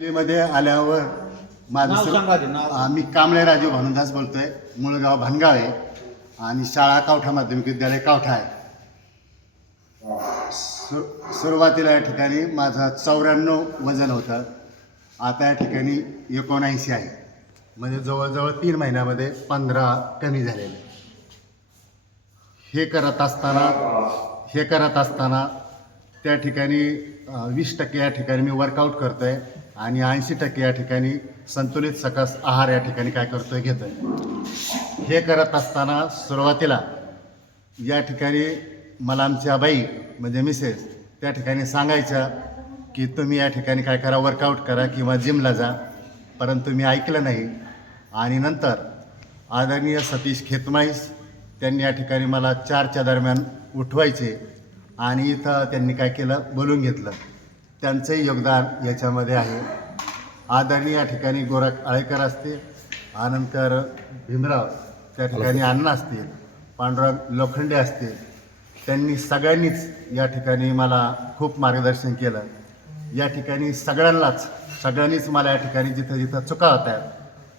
मध्ये आल्यावर मी कांबळे राजू भानुदास बोलतोय. मुळगाव भानगाव आहे आणि शाळा कावठा माध्यमिक विद्यालय कावठा आहे. सुरुवातीला या ठिकाणी माझं 94 वजन होतं. आता या ठिकाणी 79 आहे. म्हणजे जवळजवळ 3 महिन्यामध्ये 15 कमी झालेले. हे करत असताना त्या ठिकाणी 20% या ठिकाणी मी वर्कआउट करतोय आणि 80% या ठिकाणी संतुलित सकस आहार या ठिकाणी काय करतोय घेतोय. हे करत असताना सुरुवातीला या ठिकाणी मला आमच्या बाई म्हणजे मिसेस त्या ठिकाणी सांगायच्या की तुम्ही या ठिकाणी काय करा, वर्कआउट करा किंवा जिमला जा. परंतु मी ऐकलं नाही. आणि नंतर आदरणीय सतीश खेतमाईस त्यांनी या ठिकाणी मला 4च्या दरम्यान उठवायचे आणि इथं त्यांनी काय केलं, बोलून घेतलं. त्यांचंही योगदान याच्यामध्ये आहे. आदरणीय या ठिकाणी गोरख आळेकर असतील, आनंदकर भीमराव त्या ठिकाणी अण्णा असतील, पांडुरंग लोखंडे असतील, त्यांनी सगळ्यांनीच या ठिकाणी मला खूप मार्गदर्शन केलं. या ठिकाणी सगळ्यांनीच मला या ठिकाणी जिथं चुका होत्या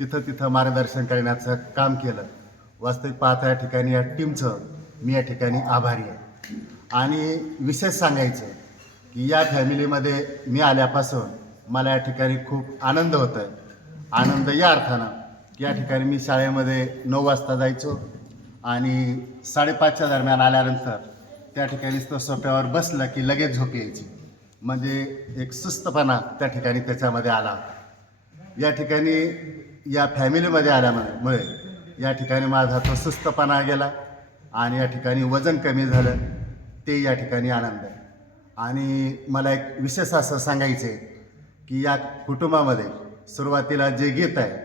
तिथं मार्गदर्शन करण्याचं काम केलं. वास्तविक पाहता या ठिकाणी या टीमचं मी या ठिकाणी आभारी आहे. आणि विशेष सांगायचं की या फॅमिलीमध्ये मी आल्यापासून मला या ठिकाणी खूप आनंद होतो आहे. आनंद या अर्थानं की या ठिकाणी मी शाळेमध्ये 9 वाजता जायचो आणि 5:30च्या दरम्यान आल्यानंतर त्या ठिकाणी तो सोफ्यावर बसलं की लगेच झोप यायची. म्हणजे एक सुस्तपणा त्या ठिकाणी त्याच्यामध्ये आला होता. या ठिकाणी या फॅमिलीमध्ये आल्यामुळे या ठिकाणी माझा तो सुस्तपणा गेला आणि या ठिकाणी वजन कमी झालं. ते या ठिकाणी आनंद आहे. आणि मला एक विशेष असं सांगायचं आहे की या कुटुंबामध्ये सुरुवातीला जे गीत आहे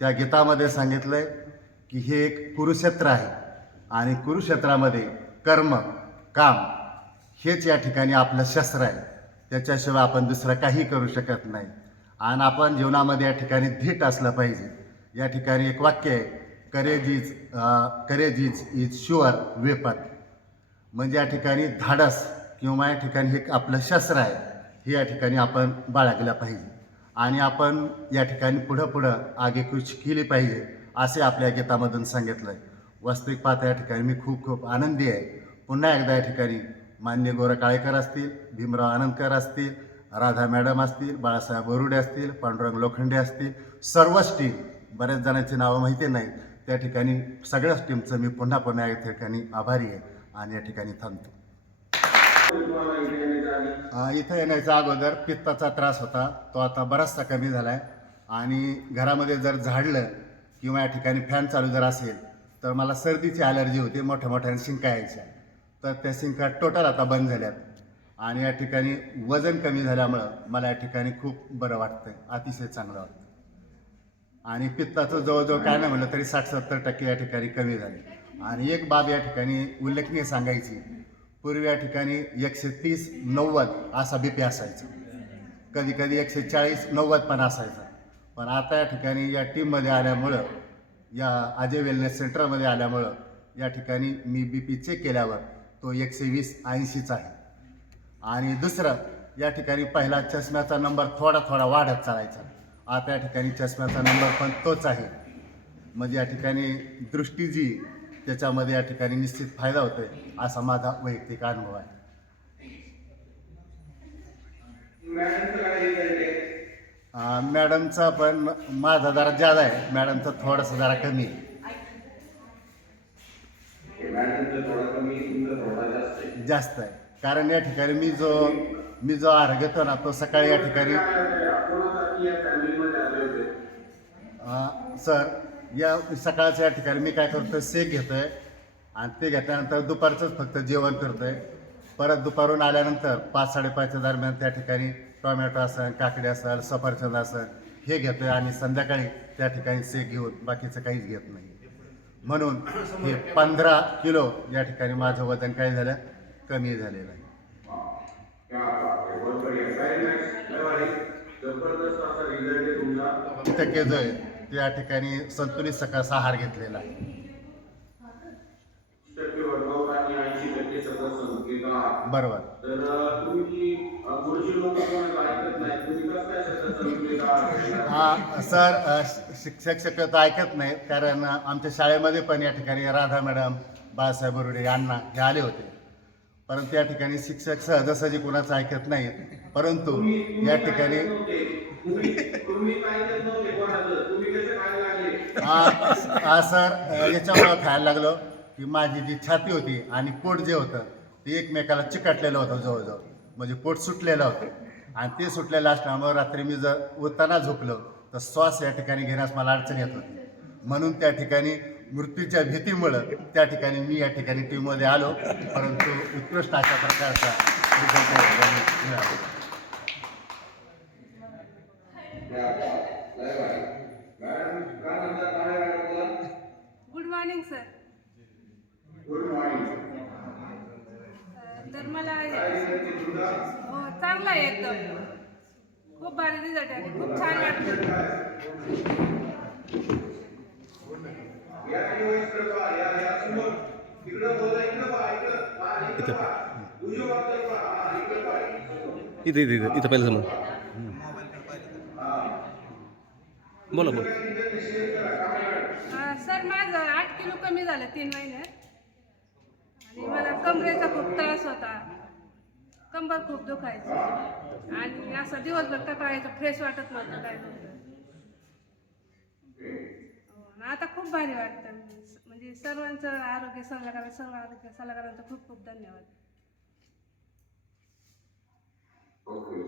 त्या गीतामध्ये सांगितलं आहे की हे एक कुरुक्षेत्र आहे आणि कुरुक्षेत्रामध्ये कर्म काम हेच या ठिकाणी आपलं शस्त्र आहे. त्याच्याशिवाय आपण दुसरं काही करू शकत नाही. आणि आपण जीवनामध्ये या ठिकाणी धीट असलं पाहिजे. या ठिकाणी एक वाक्य आहे, करेज इज शुअर वेपन. म्हणजे या ठिकाणी धाडस किंवा या ठिकाणी हे आपलं शस्त्र आहे, हे या ठिकाणी आपण बाळगलं पाहिजे आणि आपण या ठिकाणी पुढं आगेकूच केली पाहिजे असे आपल्या गीतामधून सांगितलं आहे. वास्तविक पाहता या ठिकाणी मी खूप आनंदी आहे. पुन्हा एकदा या ठिकाणी माननीय गोरख आळेकर असतील, भीमराव आनंदकर असतील, राधा मॅडम असतील, बाळासाहेब बोरुडे असतील, पांडुरंग लोखंडे असतील, सर्वच टीम, बऱ्याच जणांची नावं माहिती नाहीत, त्या ठिकाणी सगळ्याच टीमचं मी पुन्हा या ठिकाणी आभारी आहे आणि या ठिकाणी थांबतो. इथं येण्याच्या अगोदर पित्ताचा त्रास होता, तो आता बराचसा कमी झाला आहे. आणि घरामध्ये जर झाडलं किंवा या ठिकाणी फॅन चालू जर असेल तर मला सर्दीची ॲलर्जी होती, मोठ्या शिंका यायच्या. तर त्या शिंका टोटल आता बंद झाल्यात आणि या ठिकाणी वजन कमी झाल्यामुळं मला या ठिकाणी खूप बरं वाटतं, अतिशय चांगलं वाटतं. आणि पित्ताचं जवळजवळ काय नाही म्हणलं तरी 60-70% या ठिकाणी कमी झाले. आणि एक बाब या ठिकाणी उल्लेखनीय सांगायची, पूर्वी या ठिकाणी 130-90 असा BP असायचा, कधी 140-90 पण असायचा. पण आता या ठिकाणी या टीममध्ये आल्यामुळं, या अजय वेलनेस सेंटरमध्ये आल्यामुळं या ठिकाणी मी BP चेक केल्यावर तो 120-80चा आहे. आणि दुसरं, या ठिकाणी पहिला चष्म्याचा नंबर थोडा वाढत चालायचा, आता या ठिकाणी चष्म्याचा नंबर पण तोच आहे. म्हणजे या ठिकाणी दृष्टी जी त्याच्यामध्ये या ठिकाणी निश्चित फायदा होतोय असा माझा वैयक्तिक अनुभव आहे. मॅडमचा पण माझा जरा जादा आहे, मॅडमचा थोडासा जरा कमी आहे. जास्त आहे. कारण या ठिकाणी मी जो आहार घेतो ना तो सकाळी या ठिकाणी सर या सकाळच्या या ठिकाणी मी काय करतो, शेक घेतोय आणि ते घेतल्यानंतर दुपारचंच फक्त जेवण करतोय. परत दुपारून आल्यानंतर 5-5:30च्या दरम्यान त्या ठिकाणी टोमॅटो असेल, काकडी असेल, सफरचंद असेल हे घेतोय आणि संध्याकाळी त्या ठिकाणी शेक घेऊन बाकीचं काहीच घेत नाही. म्हणून हे 15 किलो या ठिकाणी माझं वजन काय झालं, कमी झालेलं आहे. टक्के जो आहे त्या ठिकाणी संतुलित सकस आहार घेतलेला आहे. बरोबर. सर शिक्षक शक्यतो ऐकत नाहीत, कारण आमच्या शाळेमध्ये पण या ठिकाणी राधा मॅडम, बाळासाहेब बरुडे अण्णा हे आले होते, परंतु या ठिकाणी शिक्षक सहजासहजी कोणाचं ऐकत नाहीत. परंतु या ठिकाणी सर याच्यामुळं खायला लागलो की माझी जी छाती होती आणि पोट जे होतं ते एकमेकाला चिकटलेलं होतं, जवळजवळ म्हणजे पोट सुटलेलं होतं. आणि ते सुटलेलं असल्यामुळे रात्री मी जर उताना झोपलो तर श्वास या ठिकाणी घेण्यास मला अडचण येत होती. म्हणून त्या ठिकाणी मृत्यूच्या भीतीमुळं त्या ठिकाणी मी या ठिकाणी टीममध्ये आलो, परंतु उत्कृष्ट अशा प्रकारचा रिझल्ट या ठिकाणी मिळाला. Good morning sir. तर मला हो चांगला आहे, एकदम खूप भारी रिझल्ट आहे, खूप छान वाटतं. इथं पहिलं समोर बोला बोला. सर माझं 8 किलो कमी झालं 3 महिन्यात. आणि मला कमरेचा खूप त्रास होता, कंबर खूप दुखायची आणि असं दिवसभर कटाळायचं, फ्रेश वाटत नव्हतं काय नव्हतं. आता खूप भारी वाटतं. म्हणजे सर्व आरोग्य सल्लागारांचं खूप खूप धन्यवाद.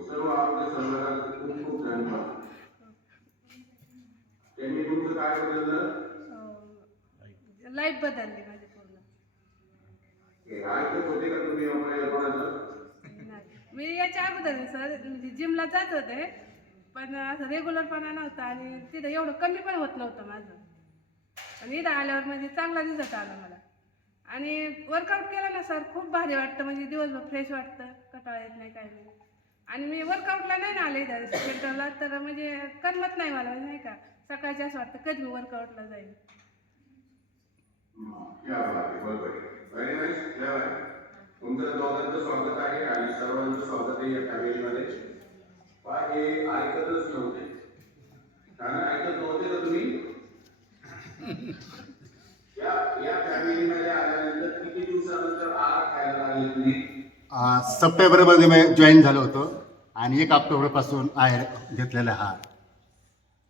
सर्व आरोग्य सल्लागारांचे खूप खूप धन्यवाद. त्यांनी तुमचं काय बदललं? लाईफ बदलली माझी पूर्ण. ऐकत होते का तुम्ही मी याच्या अगोदर सर म्हणजे जिमला जात होते, पण असं रेग्युलरपणा नव्हता आणि तिथं एवढं कमी पण होत नव्हतं माझं. आणि इथं आल्यावर म्हणजे चांगला रिझल्ट आला मला. आणि वर्कआउट केलं ना सर, खूप भारी वाटतं, म्हणजे दिवसभर फ्रेश वाटतं, कटाळा येत नाही काय नाही. आणि मी वर्कआउटला नाही ना आले इथं सेंटरला, तर म्हणजे करमत नाही मला, नाही का सकाळची असं वाटतं कधी मी वर्कआउटला जाईल. तुमचं दोघांचं स्वागत आहे आणि सर्वांचं स्वागत आहे या फॅमिलीमध्ये. हे ऐकतच नव्हते, कारण ऐकत नव्हते का तुम्ही? या फॅमिलीमध्ये आल्यानंतर किती दिवसानंतर आहार खायला लागले तुम्ही? सप्टेंबरमध्ये मी जॉईन झालो होतो आणि 1 ऑक्टोबरपासून आहे घेतलेला हा,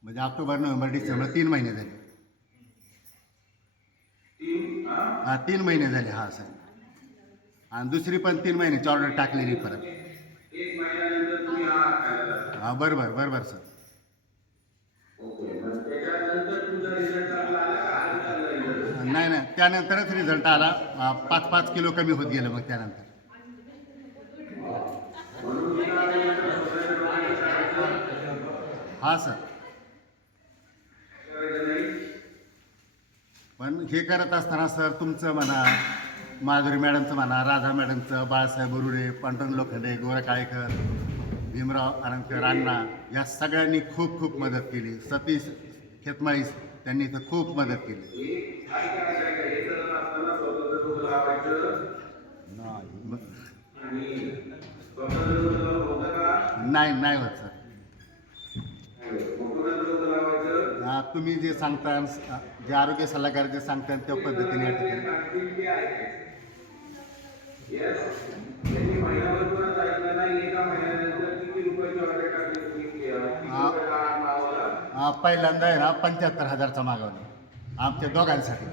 म्हणजे ऑक्टोबर, नोव्हेंबर, डिसेंबर 3 महिने झाले. 3 महिने झाले हा सर. आणि दुसरी पण 3 महिन्याची ऑर्डर टाकलेली परत. 1 महिन्यानंतर तुम्ही आहार खायला लागले. हां बरोबर सर. त्याच्यानंतर तुमचा रिझल्ट चांगला आला का आधी चांगला रिझल्ट? नाही त्यानंतरच रिझल्ट आला. 5 किलो कमी होत गेलं मग त्यानंतर. हा सर. पण हे करत असताना सर तुमचं म्हणा, माधुरी मॅडमचं म्हणा, राधा मॅडमचं, बाळासाहेब बरुडे, पांडुरंग लोखंडे, गोरा काळेकर, भीमराव आनंदकर अण्णा या सगळ्यांनी खूप खूप मदत केली. सतीश खेतमाळीस त्यांनी तर खूप मदत केली. नाही होत सर. तुम्ही जे सांगता, जे आरोग्य सल्लागार जे सांगतात त्या पद्धतीने या ठिकाणी पहिल्यांदा आहे ना 75,000चा मागवला आमच्या दोघांसाठी.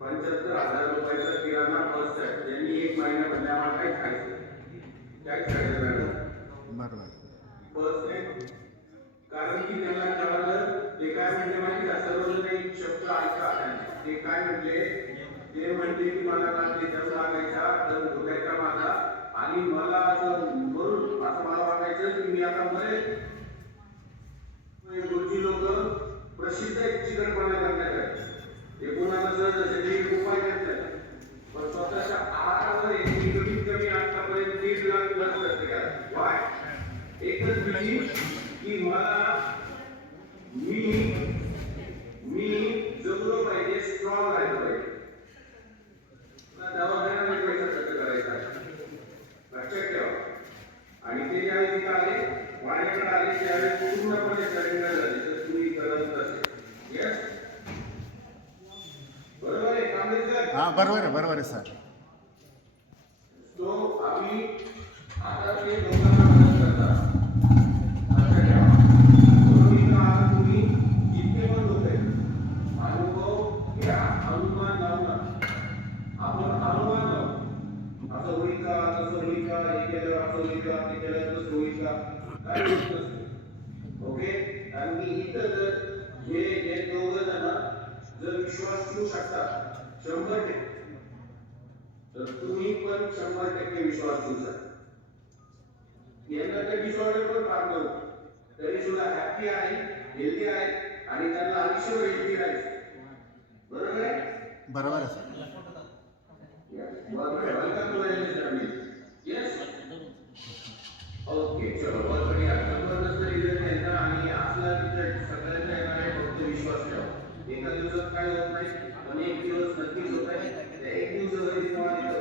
₹75,000 किराणा फर्स्ट आहे. त्यांनी 1 महिन्यामध्ये आम्हाला काय खायचं बरोबर फर्स्ट आहे. कारण की त्यांना कळलं ते काय म्हणजे माहिती का, सर्वजण एक शब्द ऐका. ते काय म्हटले, ते म्हणते की मला रात्री दम लागायचा, दम घुटायचा माझा, आणि मला असं मरून असं मला वाटायचं की मी आता मरेल. गुरुजी लोक प्रसिद्ध एक चिकटपणा करण्यासाठी हे कोणाला सहज उपाय देत नाही, पण स्वतःच्या आहारावर कमीत कमी आतापर्यंत 1.5 लाख खर्च केला. वाय एकच भीती की मला मी हां बरोबर आहे सर. तो आम्ही आता ते लोकांना मदत करतात. लक्षात ठेवा. म्हणून आता तुम्ही जितके पण लोक आहेत, अनुभव घ्या, अनुमान लावू नका. आपण अनुमान लावू. असं होईल का, तसं होईल का, हे केलं असं होईल का, ते केलं तसं होईल का, काय होत नसतं. ओके. कारण की इथं जर हे दोघं जण जर विश्वास ठेवू शकतात 100%, तर तुम्ही पण 100% विश्वास ठेवू शकता. यांना तर डिसऑर्डर पण फार नव्हतं, तरी सुद्धा हॅपी आहे, हेल्दी आहे आणि त्यांना आयुष्यभर हेल्दी राहायचं. बरोबर आहे? बरोबर आहे sir. Welcome to yes. Okay, चलो बहुत बढ़िया. जबरदस्त रिझल्ट यांचा आणि असला रिझल्ट सगळ्यांना येणार आहे. फक्त विश्वास ठेवा. एका दिवसात काय होत नाही, पण एक दिवस नक्कीच होत आहे. एक दिवस जरी तुम्हाला